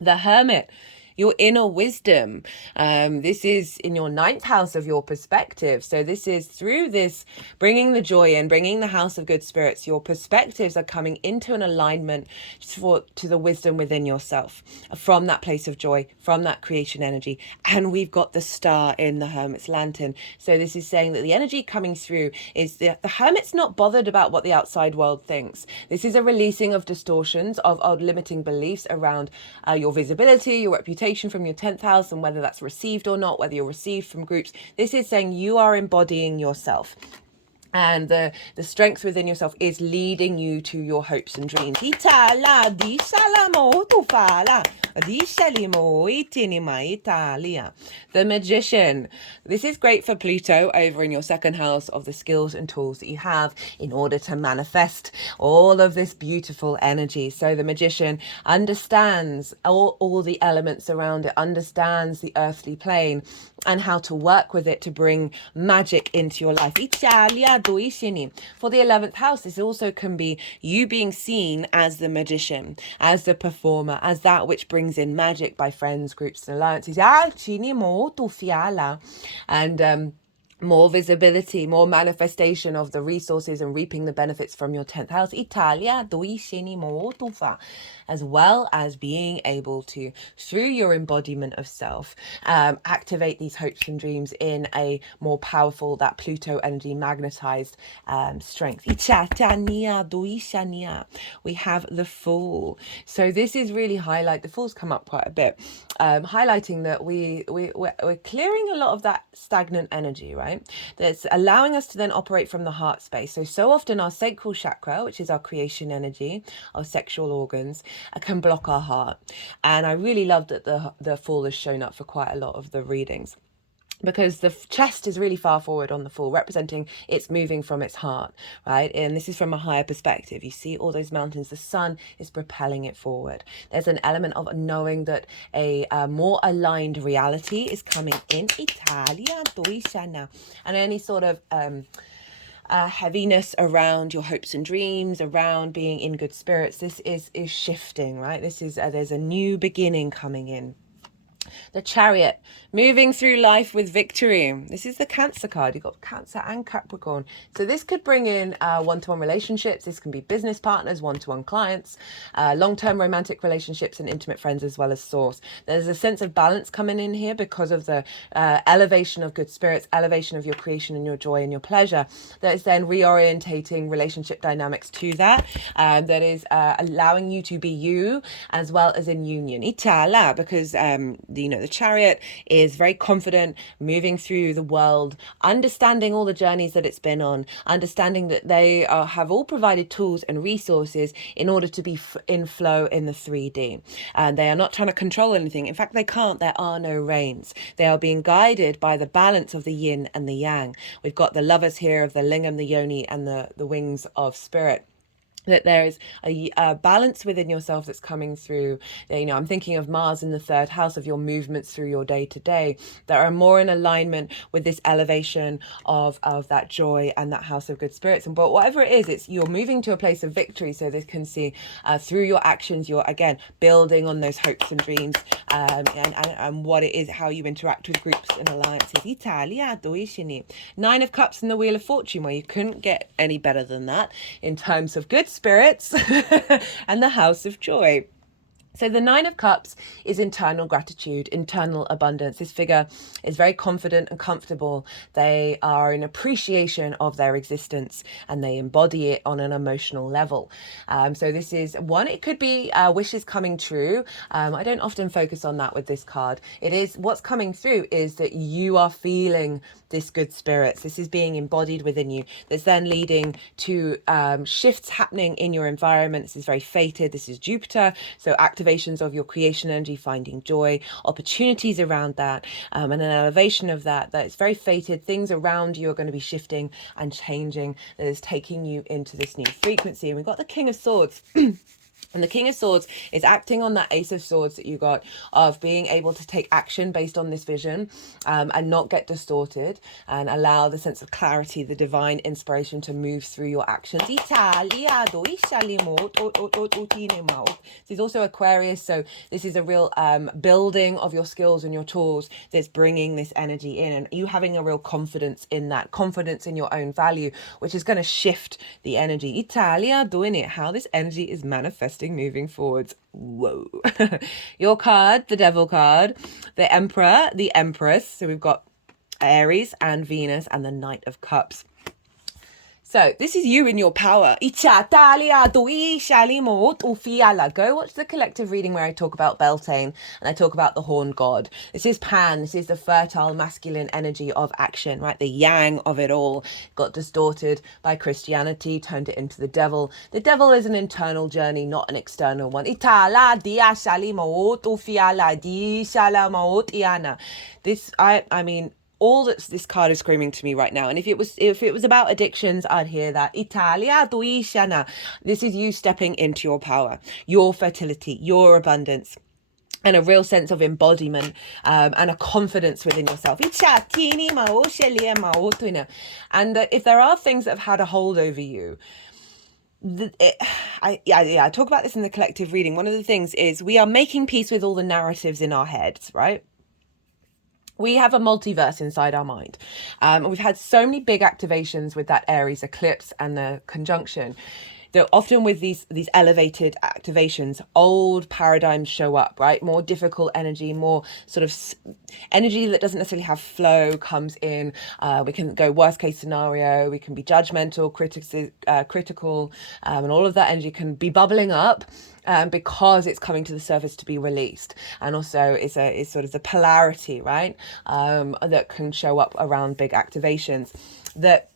The Hermit, your inner wisdom. This is in your 9th house of your perspective. So this is through this bringing the joy in, bringing the house of good spirits. Your perspectives are coming into an alignment to the wisdom within yourself, from that place of joy, from that creation energy. And we've got the star in the Hermit's lantern. So this is saying that the energy coming through is the Hermit's not bothered about what the outside world thinks. This is a releasing of distortions, of limiting beliefs around your visibility, your reputation from your 10th house, and whether that's received or not, whether you're received from groups. This is saying you are embodying yourself. And the strength within yourself is leading you to your hopes and dreams. The Magician. This is great for Pluto over in your 2nd house of the skills and tools that you have in order to manifest all of this beautiful energy. So the Magician understands all the elements around it, understands the earthly plane and how to work with it to bring magic into your life. For the 11th house, this also can be you being seen as the magician, as the performer, as that which brings in magic by friends, groups, and alliances. And more visibility, more manifestation of the resources and reaping the benefits from your 10th house. As well as being able to, through your embodiment of self, activate these hopes and dreams in a more powerful, that Pluto energy magnetized strength. We have the Fool. So this is really the Fool's come up quite a bit, highlighting that we're clearing a lot of that stagnant energy, right? That's allowing us to then operate from the heart space. So often our sacral chakra, which is our creation energy, our sexual organs, can block our heart. And I really love that the Fool has shown up for quite a lot of the readings, because the chest is really far forward on the Fool, representing it's moving from its heart, right? And this is from a higher perspective. You see all those mountains, the sun is propelling it forward. There's an element of knowing that a more aligned reality is coming in. And any sort of heaviness around your hopes and dreams, around being in good spirits, this is shifting, right? This is there's a new beginning coming in. The Chariot, moving through life with victory. This is the Cancer card. You've got Cancer and Capricorn. So this could bring in one-to-one relationships. This can be business partners, one-to-one clients, long-term romantic relationships, and intimate friends, as well as source. There's a sense of balance coming in here because of the elevation of good spirits, elevation of your creation and your joy and your pleasure. That is then reorientating relationship dynamics to that. That is allowing you to be you as well as in union. Itala, because the Chariot is very confident, moving through the world, understanding all the journeys that it's been on, understanding that they have all provided tools and resources in order to be in flow in the 3D. And they are not trying to control anything. In fact, they can't. There are no reins. They are being guided by the balance of the yin and the yang. We've got the lovers here of the lingam, the yoni, and the wings of spirit. That there is a balance within yourself that's coming through. I'm thinking of Mars in the 3rd house, of your movements through your day to day that are more in alignment with this elevation of that joy and that house of good spirits. But whatever it is, you're moving to a place of victory. So this can see through your actions, you're again building on those hopes and dreams, and what it is, how you interact with groups and alliances. Nine of Cups and the Wheel of Fortune, where you couldn't get any better than that in terms of good spirits and the house of joy. So the Nine of Cups is internal gratitude, internal abundance. This figure is very confident and comfortable. They are in appreciation of their existence and they embody it on an emotional level. So this is one, it could be wishes coming true. I don't often focus on that with this card. It is what's coming through is that you are feeling this good spirits. This is being embodied within you. That's then leading to shifts happening in your environment. This is very fated. This is Jupiter. So activations of your creation energy, finding joy, opportunities around that, and an elevation of that. That it's very fated. Things around you are going to be shifting and changing. That is taking you into this new frequency. And we've got the King of Swords. And the King of Swords is acting on that Ace of Swords that you got of being able to take action based on this vision and not get distorted and allow the sense of clarity, the divine inspiration to move through your actions. This is also Aquarius, so this is a real building of your skills and your tools that's bringing this energy in, and you having a real confidence in that, confidence in your own value, which is going to shift the energy. Italia doing it, how this energy is manifesting moving forwards. Whoa. Your card, the Devil card, the Emperor, the Empress. So we've got Aries and Venus and the Knight of Cups. So this is you in your power. Go watch the collective reading where I talk about Beltane and I talk about the horn god. This is Pan. This is the fertile masculine energy of action, right? The yang of it all got distorted by Christianity, turned it into the devil. The devil is an internal journey, not an external one. This, I mean, all that this card is screaming to me right now, and if it was about addictions, I'd hear that. Italia duishana. This is you stepping into your power, your fertility, your abundance, and a real sense of embodiment and a confidence within yourself. And if there are things that have had a hold over you, I talk about this in the collective reading. One of the things is we are making peace with all the narratives in our heads, right? We have a multiverse inside our mind. We've had so many big activations with that Aries eclipse and the conjunction. That often with these elevated activations, old paradigms show up, right? More difficult energy, more sort of energy that doesn't necessarily have flow comes in. We can go worst case scenario. We can be judgmental, critical, and all of that energy can be bubbling up because it's coming to the surface to be released. And also it's sort of the polarity, right? That can show up around big activations. That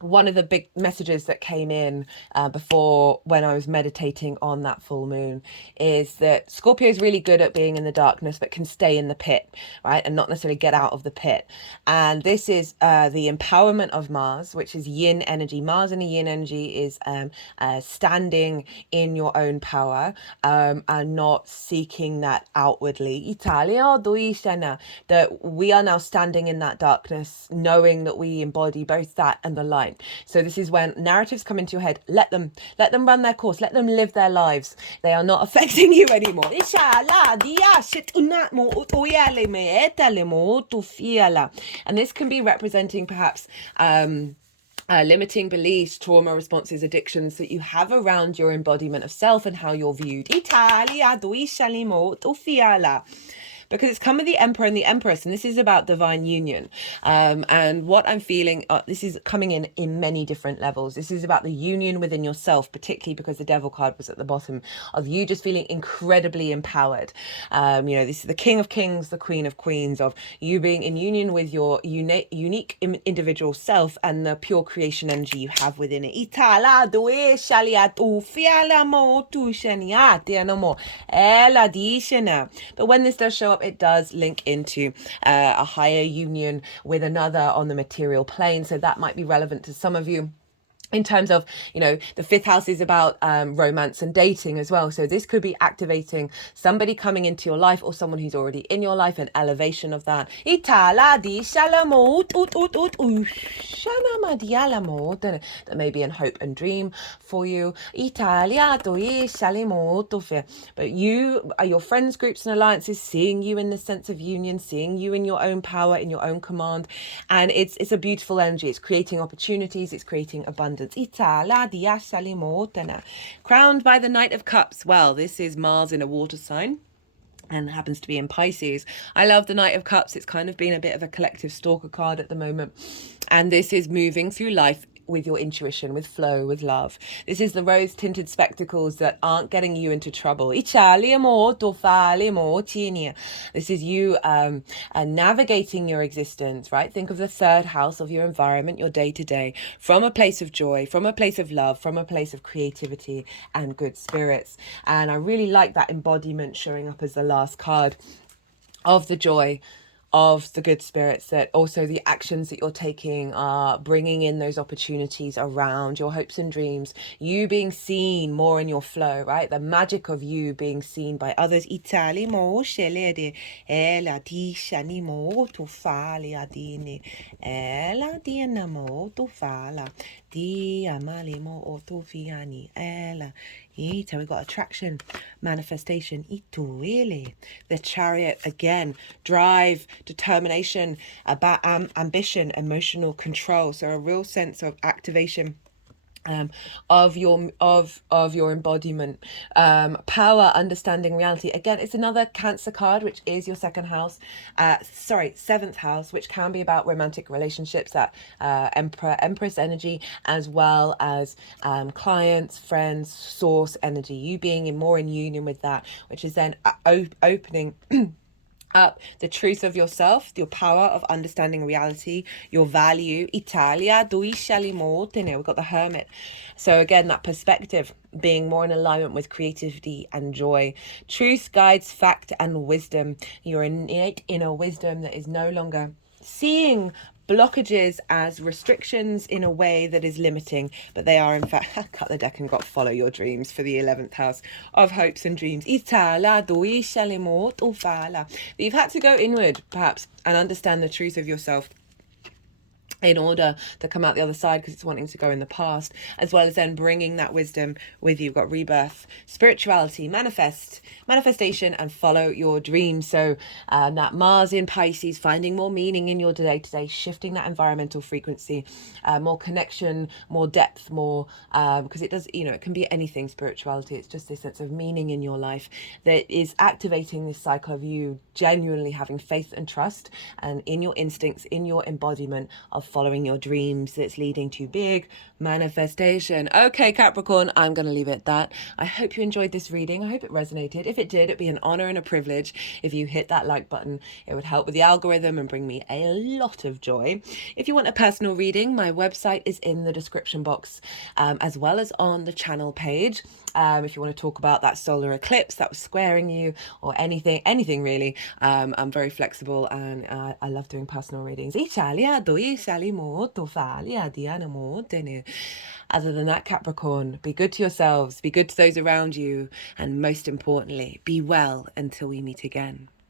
one of the big messages that came in before when I was meditating on that full moon is that Scorpio is really good at being in the darkness, but can stay in the pit, right? And not necessarily get out of the pit. And this is the empowerment of Mars, which is yin energy. Mars in a yin energy is standing in your own power and not seeking that outwardly. Italia that we are now standing in that darkness, knowing that we embody both that and the light. So this is when narratives come into your head. Let them run their course. Let them live their lives. They are not affecting you anymore. And this can be representing perhaps limiting beliefs, trauma responses, addictions that you have around your embodiment of self and how you're viewed. Because it's come with the Emperor and the Empress, and this is about divine union. And what I'm feeling, this is coming in many different levels. This is about the union within yourself, particularly because the Devil card was at the bottom, of you just feeling incredibly empowered. This is the King of Kings, the Queen of Queens, of you being in union with your unique individual self and the pure creation energy you have within it. But when this does show up, it does link into a higher union with another on the material plane. So that might be relevant to some of you. In terms of, the fifth house is about romance and dating as well. So this could be activating somebody coming into your life or someone who's already in your life, an elevation of that. That may be in hope and dream for you. But your friends, groups and alliances seeing you in this sense of union, seeing you in your own power, in your own command. And it's a beautiful energy. It's creating opportunities. It's creating abundance. abundance. Crowned by the Knight of Cups. Well, this is Mars in a water sign and happens to be in Pisces. I love the Knight of Cups. It's kind of been a bit of a collective stalker card at the moment. And this is moving through life with your intuition, with flow, with love. This is the rose-tinted spectacles that aren't getting you into trouble. This is you navigating your existence, right? Think of the third house of your environment, your day-to-day, from a place of joy, from a place of love, from a place of creativity and good spirits. And I really like that embodiment showing up as the last card of the joy, of the good spirits, that also the actions that you're taking are bringing in those opportunities around your hopes and dreams, you being seen more in your flow, right? The magic of you being seen by others. We got attraction, manifestation, the Chariot again, drive, determination, about ambition, emotional control. So a real sense of activation of your embodiment, power, understanding reality. Again, it's another Cancer card, which is your seventh house, which can be about romantic relationships, that Empress energy, as well as clients, friends, source energy, you being more in union with that, which is then opening up the truth of yourself, your power of understanding reality, your value. We've got the Hermit. So again, that perspective, being more in alignment with creativity and joy. Truth guides fact and wisdom. Your innate inner wisdom that is no longer seeing blockages as restrictions in a way that is limiting, but they are in fact, cut the deck and got follow your dreams for the 11th house of hopes and dreams. You've had to go inward perhaps and understand the truth of yourself in order to come out the other side, because it's wanting to go in the past, as well as then bringing that wisdom with you. You've got rebirth, spirituality, manifestation, and follow your dreams. So that Mars in Pisces, finding more meaning in your day-to-day, shifting that environmental frequency, more connection, more depth, more, because it does, it can be anything, spirituality. It's just this sense of meaning in your life that is activating this cycle of you genuinely having faith and trust, and in your instincts, in your embodiment of following your dreams, that's leading to big manifestation. Okay, Capricorn, I'm going to leave it at that. I hope you enjoyed this reading. I hope it resonated. If it did, it'd be an honor and a privilege if you hit that like button. It would help with the algorithm and bring me a lot of joy. If you want a personal reading, my website is in the description box, as well as on the channel page. If you want to talk about that solar eclipse that was squaring you, or anything really, I'm very flexible, and I love doing personal readings. Other than that, Capricorn, be good to yourselves, be good to those around you, and most importantly, be well until we meet again.